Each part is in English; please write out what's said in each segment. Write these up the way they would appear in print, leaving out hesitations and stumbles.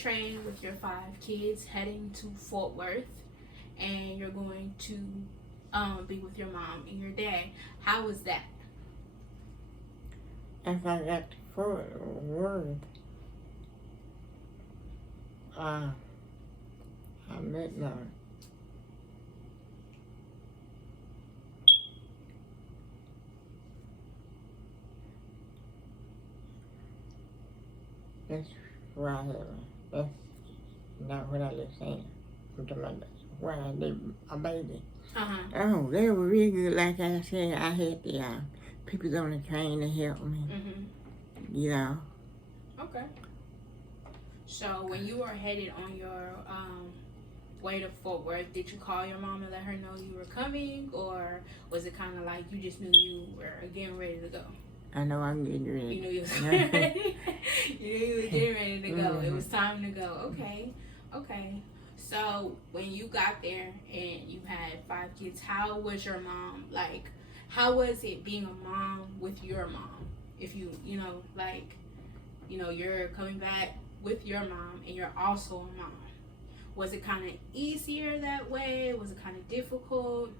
train with your 5 kids heading to Fort Worth, and you're going to be with your mom and your dad. How was that? If I got to Fort Worth, I met my that's why that's not what I was saying. I'm talking about why I did a baby. Oh, they were really good. Like I said, I had the people on the train to help me. You know. Okay. So when you were headed on your way to Fort Worth, did you call your mom and let her know you were coming, or was it kind of like you just knew you were getting ready to go? I know I'm getting ready. You knew you was getting ready. You knew you were getting ready to go. It was time to go. Okay. So when you got there and you had 5 kids, how was your mom? Like, how was it being a mom with your mom? If you're coming back with your mom and you're also a mom. Was it kind of easier that way? Was it kind of difficult?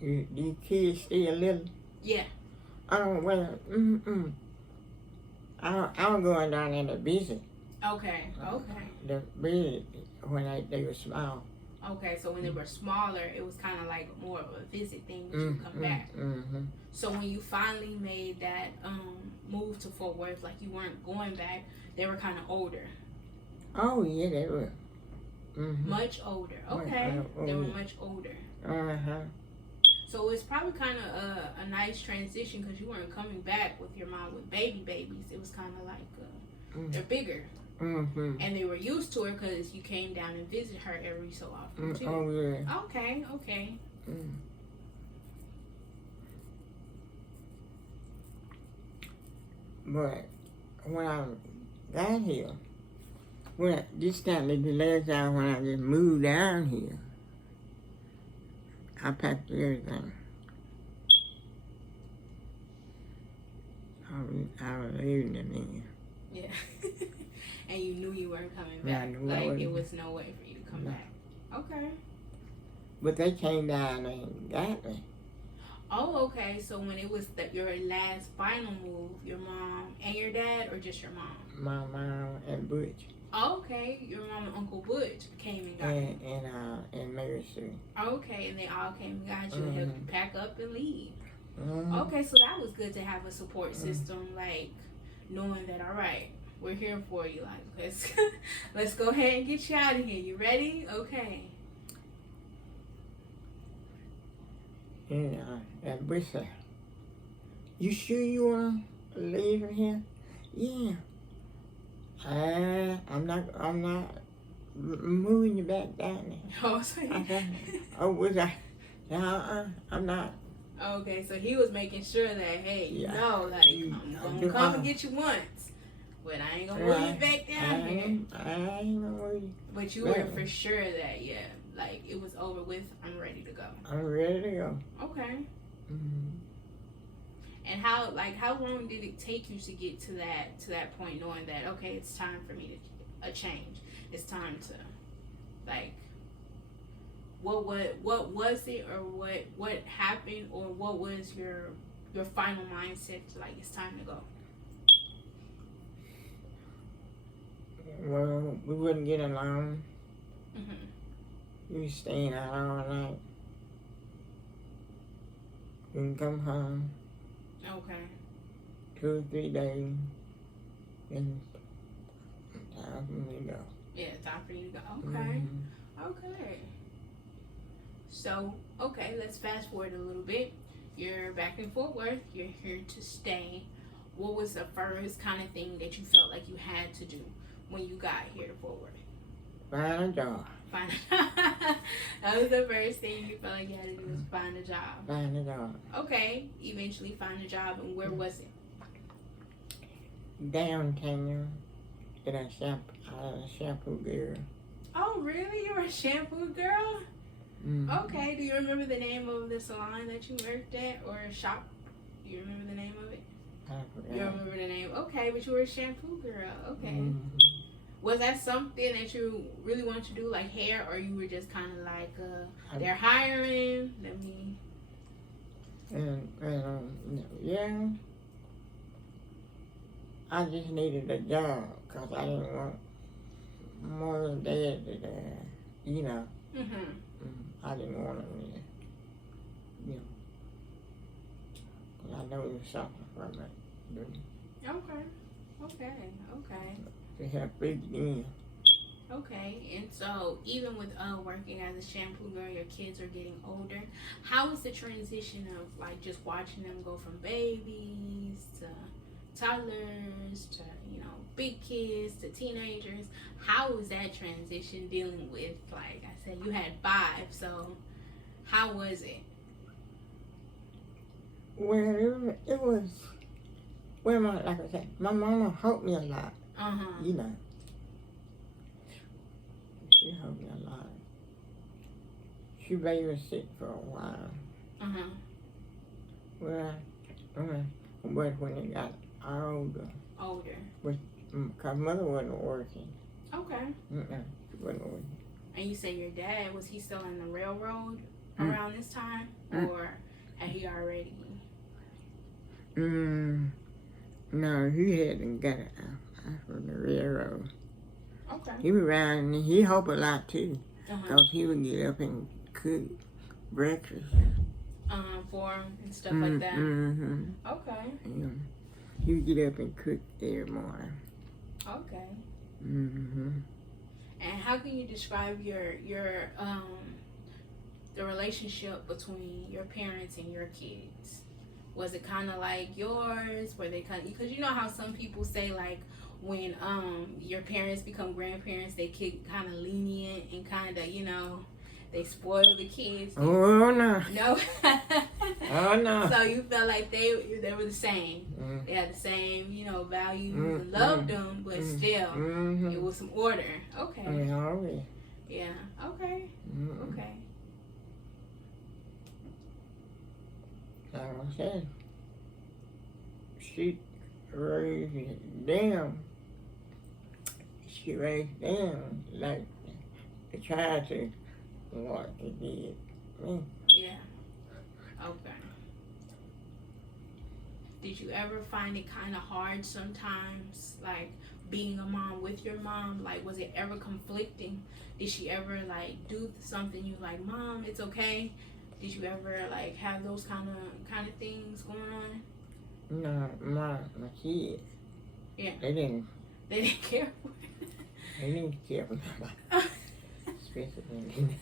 These kids still little? Yeah. I don't I'm going down there to visit. Okay. The visit when they were small. Okay, so when they were smaller, it was kind of like more of a visit thing when you come back. So when you finally made that move to Fort Worth, like you weren't going back, they were kind of older. Oh yeah, they were. Much older. Okay, they were much older. So it's probably kind of a nice transition because you weren't coming back with your mom with babies. It was kind of like they're bigger. And they were used to her because you came down and visited her every so often too. Oh yeah. Okay. But when I got here, this time the last time when I just moved down here, I packed everything. I was leaving them in. Yeah. And you knew you weren't coming back. It was no way for you to come back. Okay. But they came down and got me. Oh, okay. So when it was your last final move, your mom and your dad, or just your mom? My mom and Butch. Oh, okay. Your mom and Uncle Butch came and got you. And Mary Sue. Okay, and they all came and got you and helped you pack up and leave. Okay, so that was good to have a support system, like knowing that, all right, we're here for you. Like, let's go ahead and get you out of here. You ready? Okay. And Butch said, "You sure you wanna leave from here?" Yeah. I'm not moving you back down there. Oh, sorry. Was I? No, I'm not. Okay, so he was making sure that, hey, I'm gonna come and get you once, but I ain't gonna move you back down here. I ain't gonna move you. But you were for sure that, like it was over with. I'm ready to go. I'm ready to go. Okay. And how long did it take you to get to that point, knowing that, okay, it's time for me to change. It's time to, like, what was it, or what happened, or what was your final mindset to, like, it's time to go? Well, we wouldn't get along. We was staying out all night. Didn't come home. Okay. 2 or 3 days. And time for me to go. Yeah, time for you to go. Okay. Okay. So, okay, let's fast forward a little bit. You're back in Fort Worth. You're here to stay. What was the first kind of thing that you felt like you had to do when you got here to Fort Worth? Find a job. That was the first thing you felt like you had to do, was find a job. Find a job. Okay, eventually find a job, and where was it? Downtown. At a shampoo girl. Oh, really? You were a shampoo girl? Okay. Do you remember the name of the salon that you worked at, or a shop? Do you remember the name of it? You remember the name? Okay, but you were a shampoo girl. Okay. Mm-hmm. Was that something that you really wanted to do, like hair, or you were just kind of like, they're hiring, let me... Yeah, I just needed a job because I didn't want more than dad to you know. I didn't want to, you know, because I know there's something from it. Okay. To help big them. Okay, and so even with working as a shampoo girl, your kids are getting older. How is the transition of like just watching them go from babies to toddlers to, you know, big kids to teenagers? How was that transition dealing with, like I said, you had 5, so how was it? Well, it was, well, like I said, my mama helped me a lot. You know. She helped me a lot. She babysat for a while. Well, but when it got older. Because mother wasn't working. Okay. She wasn't working. And you say your dad, was he still in the railroad around this time? Or had he already? No, he hadn't got it out from the railroad. Okay. He was around and he helped a lot too. Because he would get up and cook breakfast. For him and stuff like that? Okay. Yeah. He would get up and cook every morning. Okay. And how can you describe your the relationship between your parents and your kids? Was it kind of like yours? Were they kind of, because you know how some people say like when your parents become grandparents, they get kind of lenient and kind of, you know, they spoil the kids. Oh no. No. Oh no. So you felt like they were the same. They had the same, you know, values and loved them, but still it was some order. Okay. Yeah. Okay. Okay. Like I said, she raised them. She raised them like the child to what they did me. Yeah. Okay. Did you ever find it kind of hard sometimes, like being a mom with your mom? Like, was it ever conflicting? Did she ever like do something you like, Mom, it's okay? Did you ever like have those kind of things going on? No, my kids. Yeah. They didn't care for it. They didn't care for nobody. Especially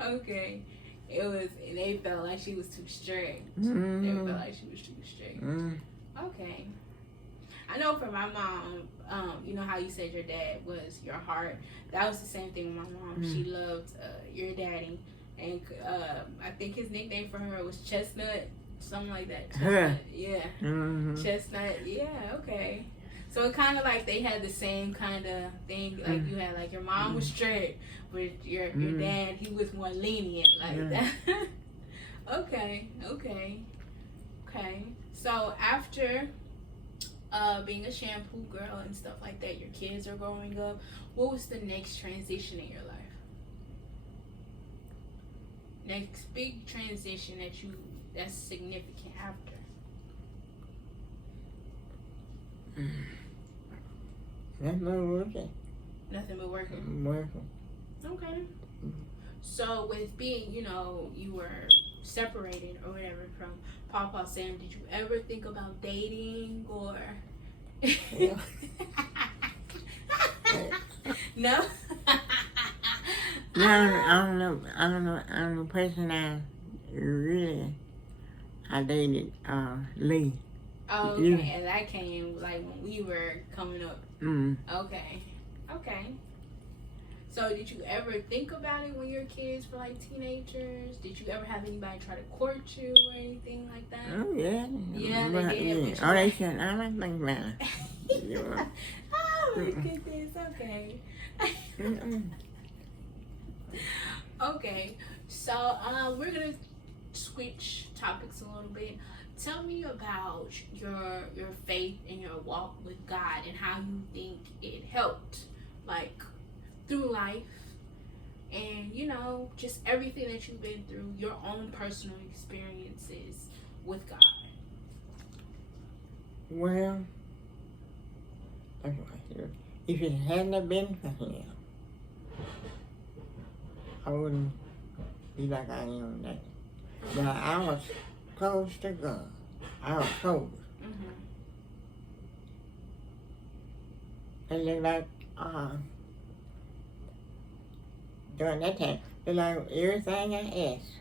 Okay. They felt like she was too strict. They felt like she was too strict. Okay. I know for my mom, you know how you said your dad was your heart. That was the same thing with my mom. She loved your daddy, and I think his nickname for her was Chestnut, something like that. Chestnut, yeah. Chestnut, yeah. Okay. So it kind of like they had the same kind of thing. Like you had like your mom was strict, but your dad, he was more lenient like that. Okay. So after being a shampoo girl and stuff like that, your kids are growing up. What was the next transition in your life? Next big transition that's significant after? Nothing but working. Nothing but working? Working. Okay. So with being, you know, you were separated or whatever from Papa Sam, did you ever think about dating or... Yeah. No? No, I don't know. Person I dated Lee. Oh, okay. Yeah. And that came like when we were coming up. Okay. So did you ever think about it when your kids were like teenagers? Did you ever have anybody try to court you or anything like that? Oh yeah. Yeah, they did. Yeah. Oh, they said I don't think about it. Oh my goodness. Okay. Okay. So we're gonna switch topics a little bit. Tell me about your faith and your walk with God and how you think it helped, like, through life, and just everything that you've been through, your own personal experiences with God. Well, if it hadn't been for him, I wouldn't be like I am now. But I was close to God. I was close. And then during that time, everything I asked,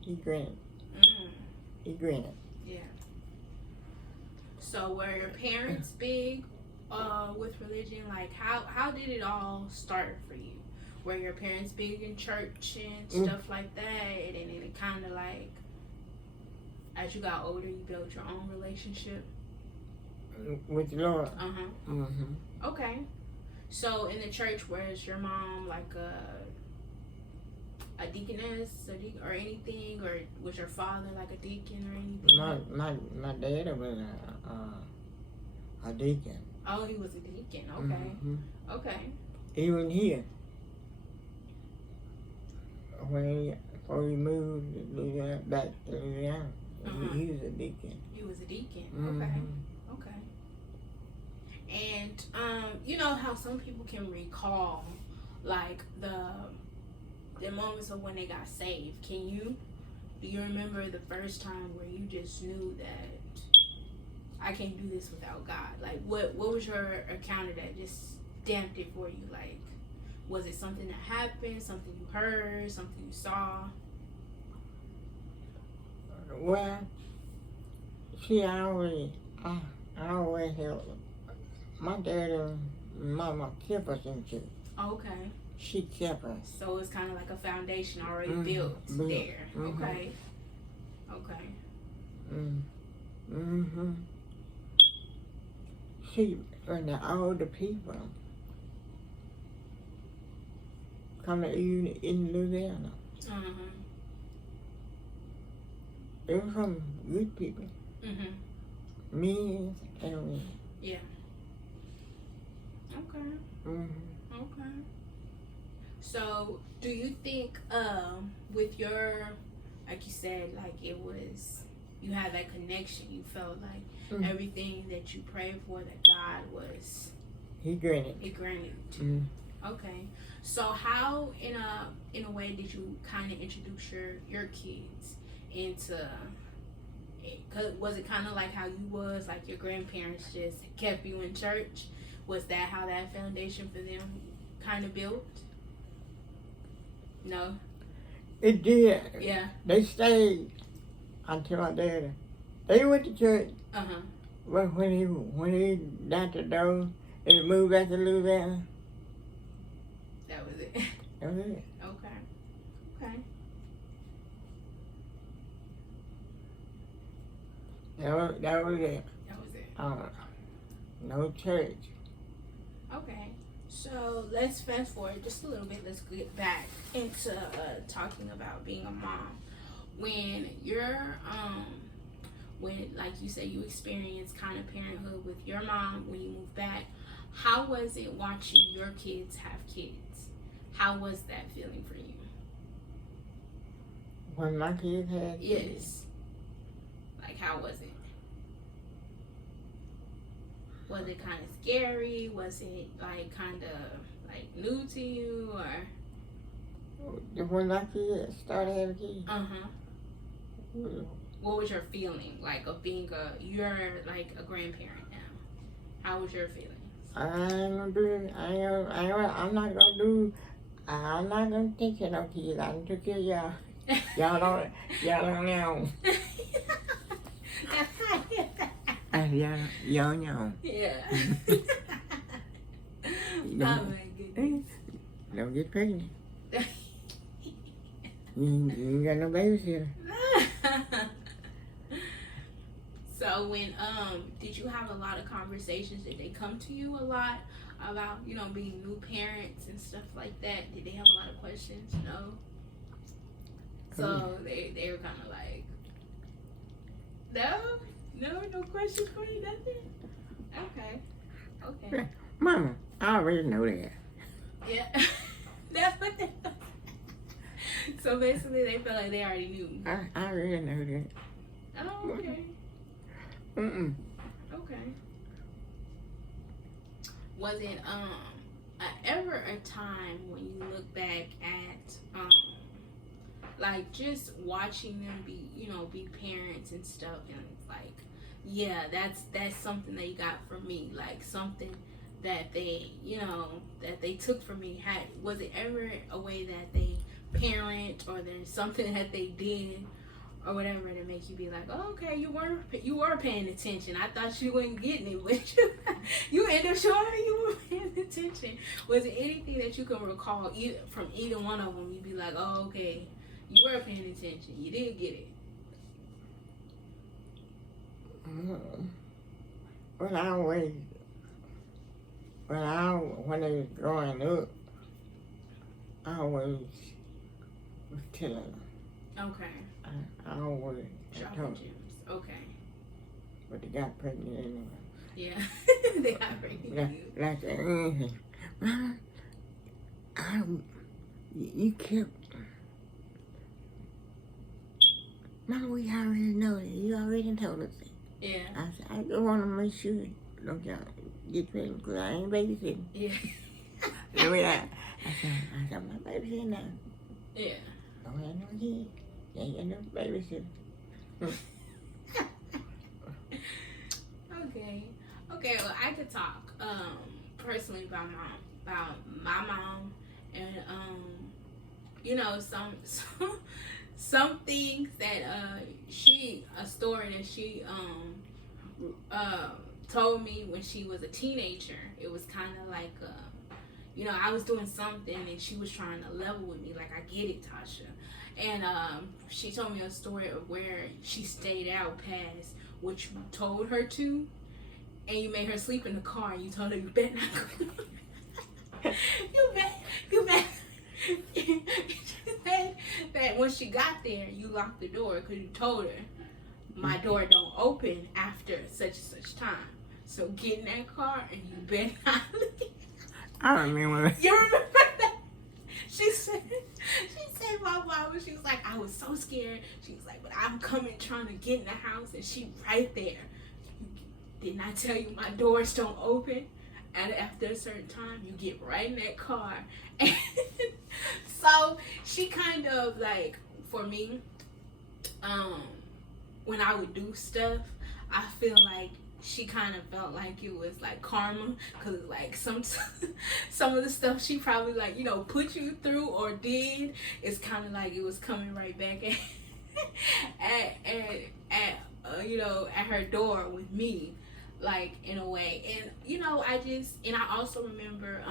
he granted. He granted. Yeah. So were your parents big with religion? Like, how did it all start for you? Were your parents big in church and stuff like that? And then it kind of like, as you got older, you built your own relationship with the Lord. Okay. So in the church, was your mom like a deaconess or anything, or was your father like a deacon or anything? My dad was a deacon. Oh, he was a deacon. Okay. Okay. Even here, before he moved back to Louisiana, he was a deacon. He was a deacon. Okay. And you know how some people can recall like the moments of when they got saved. Do you remember the first time where you just knew that I can't do this without God? Like, what was your account of that? Just stamped it for you. Like, was it something that happened, something you heard, something you saw? Well, see, I always helped. My dad and mama kept us in church. Okay. She kept us. So it's kind of like a foundation already built there. Okay. Okay. See, when the older people come to you in Louisiana, they were from good people. Men and women. Yeah. Okay. Okay. So, do you think, with your, like you said, like it was, you had that connection, you felt like everything that you prayed for, that God was, He granted. Okay. So, how, in a way, did you kind of introduce your kids into, was it kind of like how you was, like your grandparents just kept you in church? Was that how that foundation for them kind of built? No? It did. Yeah. They stayed until my daddy. They went to church. But when he got the door, they moved back to Louisiana. That was it. That was it. Okay. That was it. That was it. No church. Okay. So let's fast forward just a little bit. Let's get back into talking about being a mom. When you're when, like you said, you experienced kind of parenthood with your mom when you moved back, how was it watching your kids have kids? How was that feeling for you? When my kids had kids? Yes. Like, how was it? Was it kind of scary? Was it like kind of like new to you, or? When my kids started having kids. What was your feeling like of being you're like a grandparent now? How was your feelings? I'm not gonna take care of no kids. I done took care of y'all. Y'all don't know. Y'all know. Yeah. Oh my goodness. Don't get pregnant. You ain't got no babysitter. So when did you have a lot of conversations? Did they come to you a lot about being new parents and stuff like that? Did they have a lot of questions? No. So they were kind of like, no questions for you, nothing. Okay. Mama, I already know that. Yeah, that's what they. So basically, they felt like they already knew. I already know that. Oh, okay. Okay. Was it ever a time when you look back at like just watching them be parents and stuff, and it's like, yeah, that's something they got from me, like something that they that they took from me. Was it ever a way that they parent, or there's something that they did or whatever to make you be like, oh, okay, you were paying attention. I thought you weren't getting it, but you ended up showing me you were paying attention. Was it anything that you can recall from either one of them? You'd be like, oh, okay, you were paying attention. You did get it. When they was growing up, I always was telling them. Okay. I always dropping gems. Okay. But they got pregnant anyway. Yeah. They got pregnant. Mama, you kept. Mama, we already know that. You already told us that. Yeah. I said, I just want to make sure don't y'all get pregnant because I ain't babysitting. Yeah. I said, my babysitting now. Yeah. Don't have no kids. Ain't got no babysitter. Okay. Well, I could talk personally about my mom, and some things that a story that she told me when she was a teenager. It was kind of like I was doing something and she was trying to level with me, like, I get it, Tasha. And she told me a story of where she stayed out past what you told her to, and you made her sleep in the car, and you told her, you better not go. you bet. She said that when she got there, you locked the door because you told her, my door don't open after such and such time. So get in that car and you better not leave. I remember that. You remember that? She said, my mama, she was like, I was so scared. She was like, but I'm coming trying to get in the house, and she right there. Didn't I tell you my doors don't open? And after a certain time, you get right in that car. And so she kind of like, for me, when I would do stuff, I feel like she kind of felt like it was like karma, because like some of the stuff she probably like put you through or did, it's kind of like it was coming right back at her door with me, like, in a way. And I also remember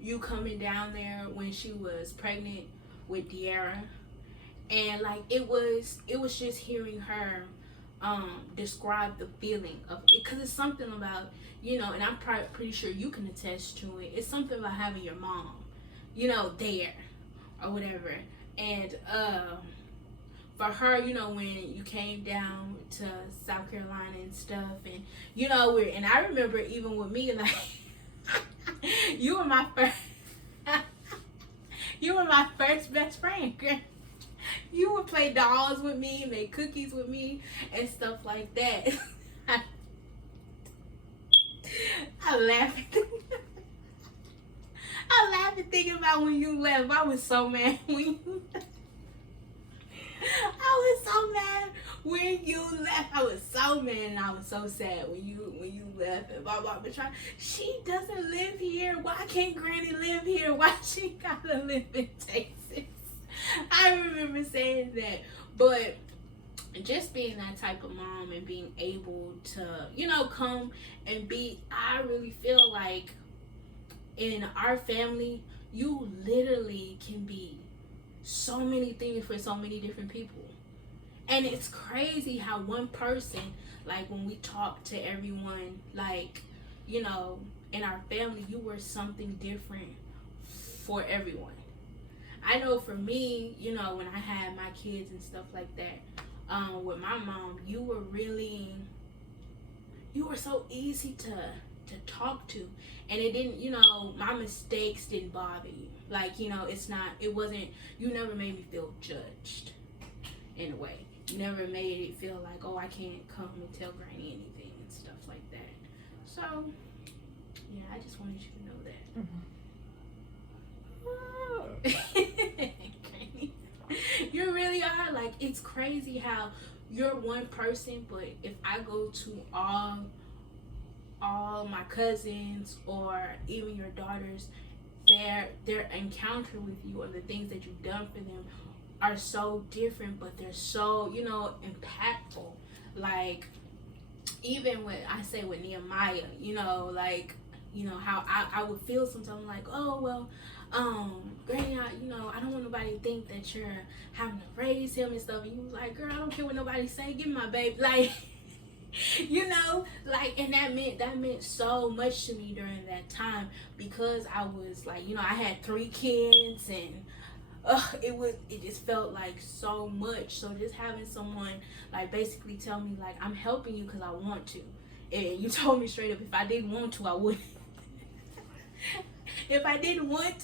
you coming down there when she was pregnant with De'Ara, and like it was just hearing her describe the feeling of it, because it's something about and I'm pretty sure you can attest to it. It's something about having your mom there or whatever. And for her, when you came down to South Carolina and stuff, and and I remember even with me, like, you were my first best friend, girl. You would play dolls with me, make cookies with me, and stuff like that. I laugh at thinking about when you left. I was so mad when you left. I was so mad when you left. I was so mad, and I was so sad when you left. And my mom was trying. She doesn't live here. Why can't Granny live here? Why she gotta live in Texas? I remember saying that. But just being that type of mom and being able to, come and be, I really feel like in our family, you literally can be so many things for so many different people. And it's crazy how one person, like when we talk to everyone, like, in our family, you were something different for everyone. I know for me, you know, when I had my kids and stuff like that, with my mom, you were so easy to talk to, and it didn't, you know, my mistakes didn't bother you. Like, you know, it wasn't, you never made me feel judged in a way. You never made it feel like, oh, I can't come and tell Granny anything and stuff like that. So, yeah, I just wanted you to know that. You really are. Like, it's crazy how you're one person, but if I go to all my cousins or even your daughters, their encounter with you or the things that you've done for them are so different, but they're so, you know, impactful. Like, even with Nehemiah, you know, like, you know, how I would feel sometimes like, oh, well, Granny, I don't want nobody to think that you're having to raise him and stuff. And you was like, girl, I don't care what nobody say, give me my baby. Like, you know, like, and that meant so much to me during that time, because I was like, you know, I had 3 kids, and it just felt like so much. So just having someone like basically tell me like, I'm helping you because I want to, and you told me straight up, if I didn't want to, I wouldn't. If I didn't want to.